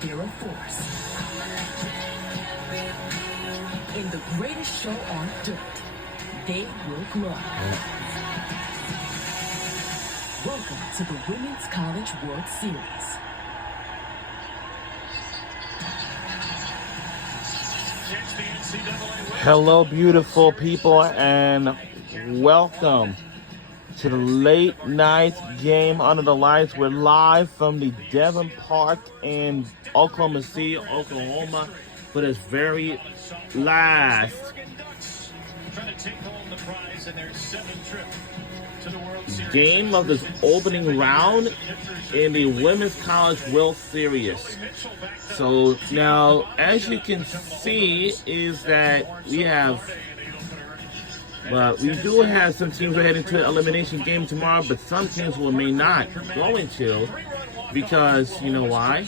they're a force. In the greatest show on dirt, they will glow. Welcome to the Women's College World Series. Hello, beautiful people, and welcome to the late night game under the lights. We're live from the Devon Park in Oklahoma City, Oklahoma, for this very last game of this opening round in the Women's College World Series. So now, as you can see, is that we do have some teams who are heading to an elimination game tomorrow, but some teams may not going to, because you know why?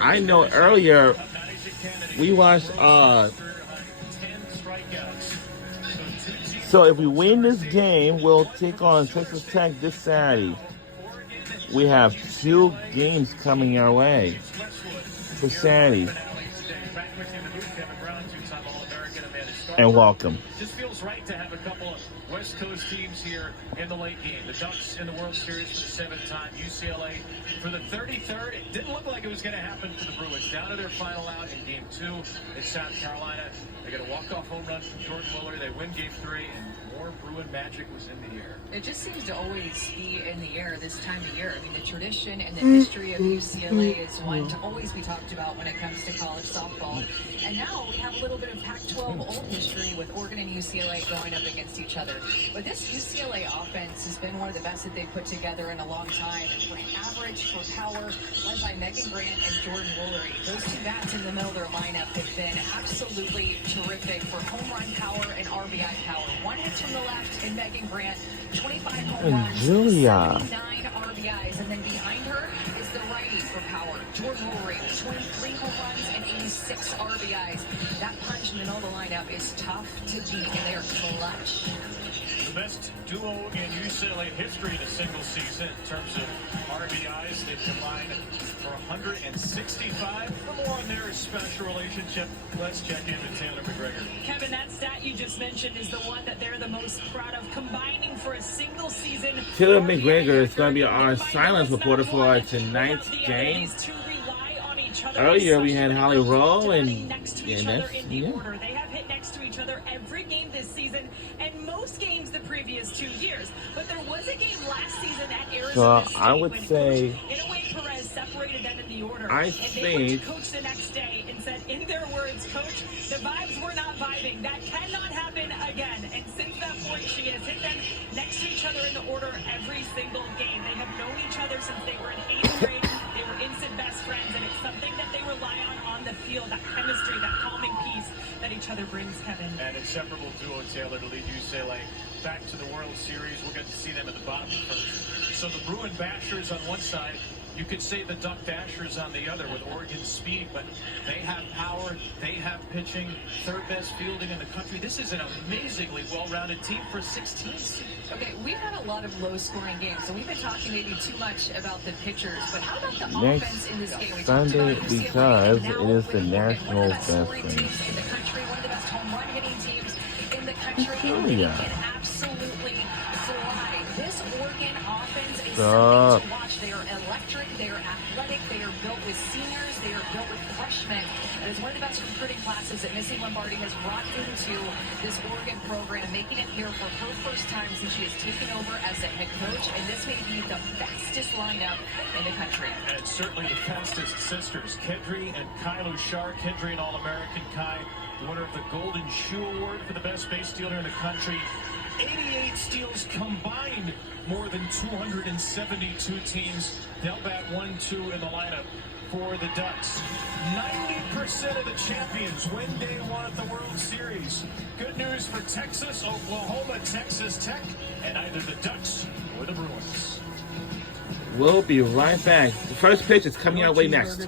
I know earlier we watched so if we win this game, we'll take on Texas Tech this Saturday. We have 2 games coming our way for Saturday. And welcome. Just feels right to have a couple of West Coast teams here in the late game. The Ducks in the World Series for the 7th time. UCLA for the 33rd. It didn't look like it was going to happen for the Bruins. Down to their final out in Game 2 in South Carolina. They got a walk-off home run from Jordan Willer. They win Game 3, and more Bruin magic was in the air. It just seems to always be in the air this time of year. I mean, the tradition and the history of UCLA is one to always be talked about when it comes to college softball. And now we have a little bit of Pac-12 old history with Oregon and UCLA going up against each other. But this UCLA offense has been one of the best that they've put together in a long time. And for average, for power, led by Megan Grant and Jordan Woolery. Those 2 bats in the middle of their lineup have been absolutely terrific for home run power and RBI power. 1 hit from the left in Megan Grant, 25 home runs, 79 RBIs, and then behind her is the righty for power, Jordan Woolery, 23 home runs and 86 RBIs. That punch in the middle of the lineup is tough to beat, and they are clutch. The best duo in UCLA history in a single season in terms of RBIs. They've combined for 165. For more on their special relationship, let's check in with Taylor McGregor. Kevin, that stat you just mentioned is the one that they're the most proud of, combining for a single season. Taylor McGregor is going to be our silence reporter for tonight's game. Earlier we had Holly Rowe, and that's, yeah. They have hit next to each other every game this season and most games the previous 2 years. But there was a game last season at Arizona State. I would say, Perez separated them in the order. I and think they went to coach the next day and said, in their words, Coach, the vibes were not vibing. That cannot happen again. And since that point, she has hit them next to each other in the order every single game. They have known each other since they were in 8th grade. They were instant best friends, and it's something that they rely on the field, that chemistry, that calming peace that each other brings, Kevin. An inseparable duo, Taylor, to lead UCLA back to the World Series. We'll get to see them at the bottom first. So the Bruin Bashers on one side, you could say the Duck Dashers on the other with Oregon's speed, but they have power, they have pitching, 3rd best fielding in the country. This is an amazingly well-rounded team for 16 seed. Okay, we've had a lot of low-scoring games, so we've been talking maybe too much about the pitchers, but how about the offense in this game? We Sunday, because it is the National Best Fest. teams in the country, one of the best home run hitting teams in the country. Yeah. They can absolutely fly. This Oregon offense is Stop. something to watch. They are electric, they are athletic, they are built with seniors, they are built with freshmen. It is one of the best recruiting classes that Missy Lombardi has brought into this Oregon program, making it here for her first time since she has taken over as the head coach, and this may be the fastest lineup in the country. And certainly the fastest sisters, Kedri and Kai Lushar. Kedri, an All-American. Kai, winner of the Golden Shoe Award for the best base stealer in the country. 88 steals combined, more than 272 teams. They'll bat 1-2 in the lineup for the Ducks. 90% of the champions win day 1 at the World Series. Good news for Texas, Oklahoma, Texas Tech, and either the Ducks or the Bruins. We'll be right back. The first pitch is coming our way next.